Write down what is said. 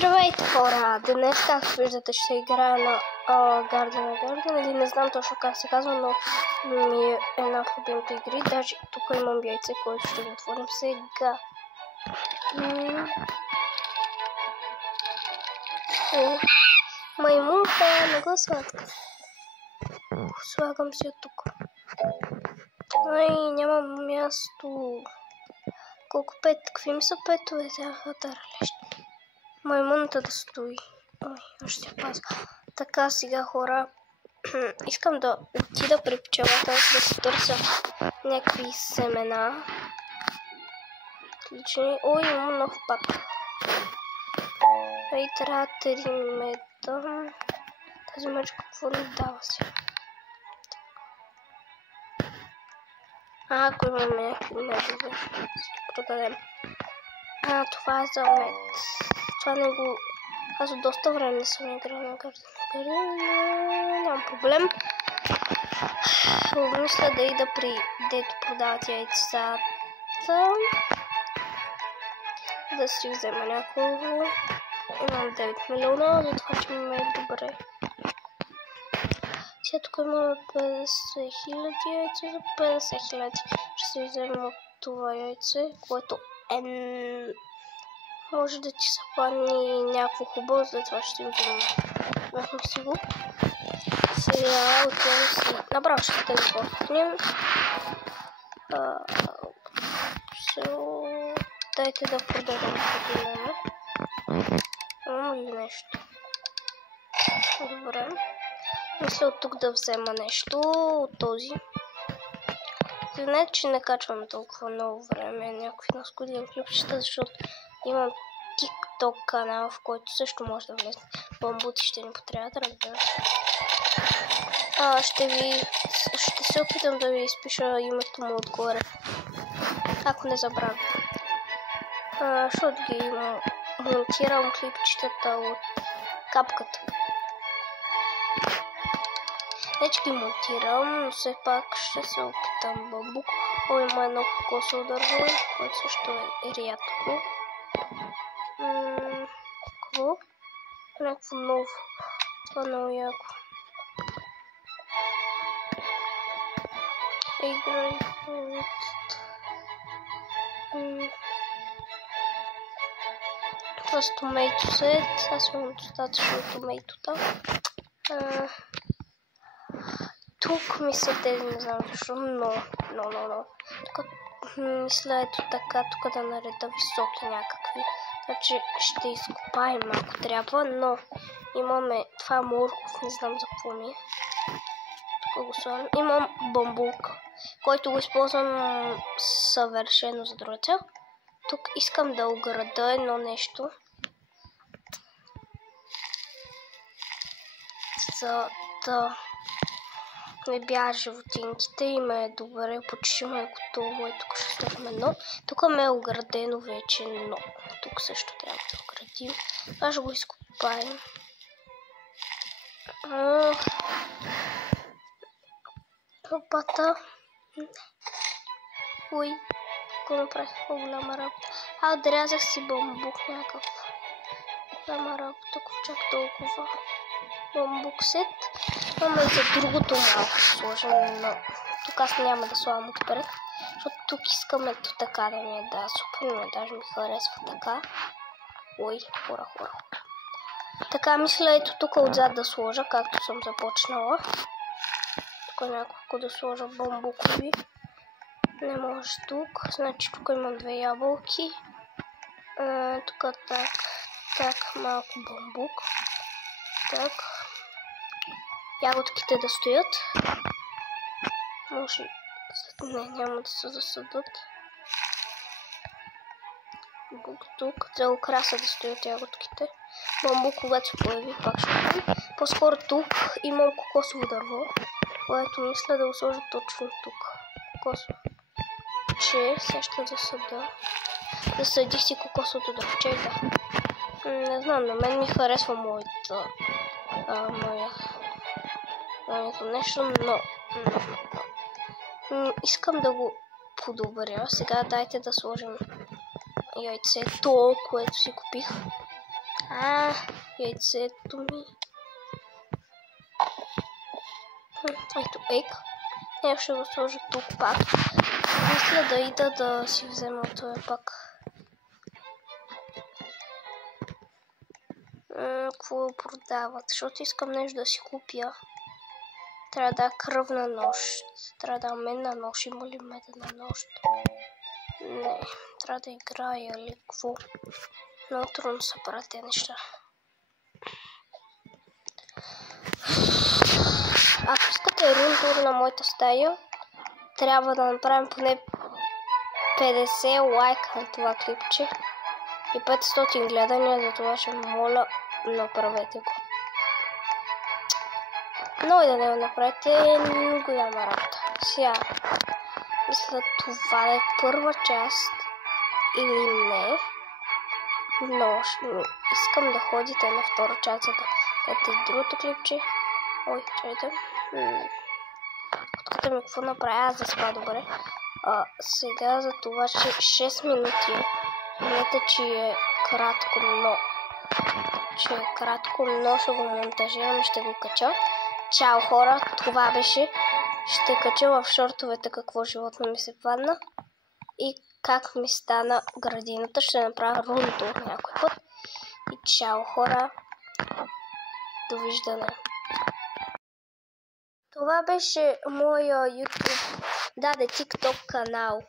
Здравейте, хора! Днес, както виждате, ще играя на Garden или не знам точно как се казва, но ми е една от любимите игри. Даже тук имам яйце, което ще го отворим сега. Маймунка, много сладка. Слагам се тук. Ай, нямам място. Колко пет? Какви ми са петове? Маймуната да стои. Ой, ще пазя. Така, сега, хора, искам да отида при пчелата, да си търся някакви семена. Отлични. Ой, имам нов пак. Ей, трябва 3 меда. Тази мечка какво ни дава си? Ако имаме някакви медове, ще продадем. Това е за мед. Това не го... Аз от доста време не съм играл на Garden. Нямам проблем. Мисля да ида при дето продават яйцата. Да си взема няколко. Имам 9 милиона, затова че ми е добре. Сега тук имаме 50 000 яйца за 50 000. Ще си взема от това яйце, което е... Може да ти се падне някакво хубаво, затова ще го взема. Махме си го. Сега отивам си. Направо ще телепортнем. Дайте да продадем като имаме. Имам ли нещо? Добре. Мисля от тук да взема нещо от този. Знаете, че не качвам толкова много време някакви наскудни клипчета, защото имам TikTok канал, в който също може да влезне. Бамбути ще ни потребят, разбира се. Ще се опитам да ви изпиша името му отгоре. Ако не забравя. Защото ги монтирам клипчетата от капката. Вече ги монтирам, но все пак ще се опитам. Бамбук. О, има едно кокосово дърво, което също е рядко. Какво? Някакво ново. Това е много яко. Играй. Това с томейто сет. Аз имам достатъчно томейтота. Тук мисля тези, не знам защо, но. Тук мисля ето така, тук да нареда високи някакви. Значи ще изкопаем ако трябва, но имаме, това е морков, не знам за какво ми е. Тук го слагам. Имам бамбук, който го използвам съвършено за друга цел. Тук искам да ограда едно нещо. За да не бягат животинките и ме е добре, почти ме е готово и тук ще ставим едно. Тук ме е оградено вече, но тук също трябва да оградим. Това ще го изкопаем. Опата. Ой, какво направих по-голяма работа. Отрязах си бамбук някакъв. Голяма работа, ако чак толкова. Бамбук сет. Имаме и за другото малко да сложим, но тук аз няма да слагам отпред, защото тук искам ето така да ми е супер, но даже ми харесва така. Ой, хора. Така мисля ето тук отзад да сложа, както съм започнала. Тук няколко да сложа бамбукови. Не може тук, значи тук имам 2 ябълки. Тук так, малко бамбук. Так. Ягодките да стоят. Може... Не, няма да се засъдат. Тук. За украса да стоят ягодките. Бамбук, когато се появи, пак ще бъде. По-скоро тук имам кокосово дърво, което мисля да го сложа точно тук. Кокосово. Сега ще засъда. Засъдих си кокосовото дървче, да. Не знам, на мен ми харесва моето нещо, но искам да го подобря. Сега дайте да сложим яйцето, което си купих. Яйцето ми. Ето ек. Я ще го сложа тук пак. Мисля да ида да си взема това пак. Какво продават? Защото искам нещо да си купя. Трябва да кръвна нощ. Трябва да медна нощ. Има ли медна нощ? Не. Трябва да играя или какво? Много трудно са правят тези неща. Ако искате рун-тур на моята стая, трябва да направим поне 50 лайка на това клипче и 500 гледания, за това ще моля, направете го. Но и да не го направите, голяма работа. Сега, мисля това да е първа част или не, но искам да ходите на втора част, за да гледате другото клипче. Ой, чайте. Откъде ми какво направя, аз да спа добре. Сега за това ще 6 минути. Мислете, че е кратко, но ще го монтажирам и ще го кача. Чао хора, това беше. Ще кача в шортовете какво животно ми се падна и как ми стана градината. Ще направя рун-тур някой път. И чао хора, довиждане. Това беше моя YouTube, TikTok канал.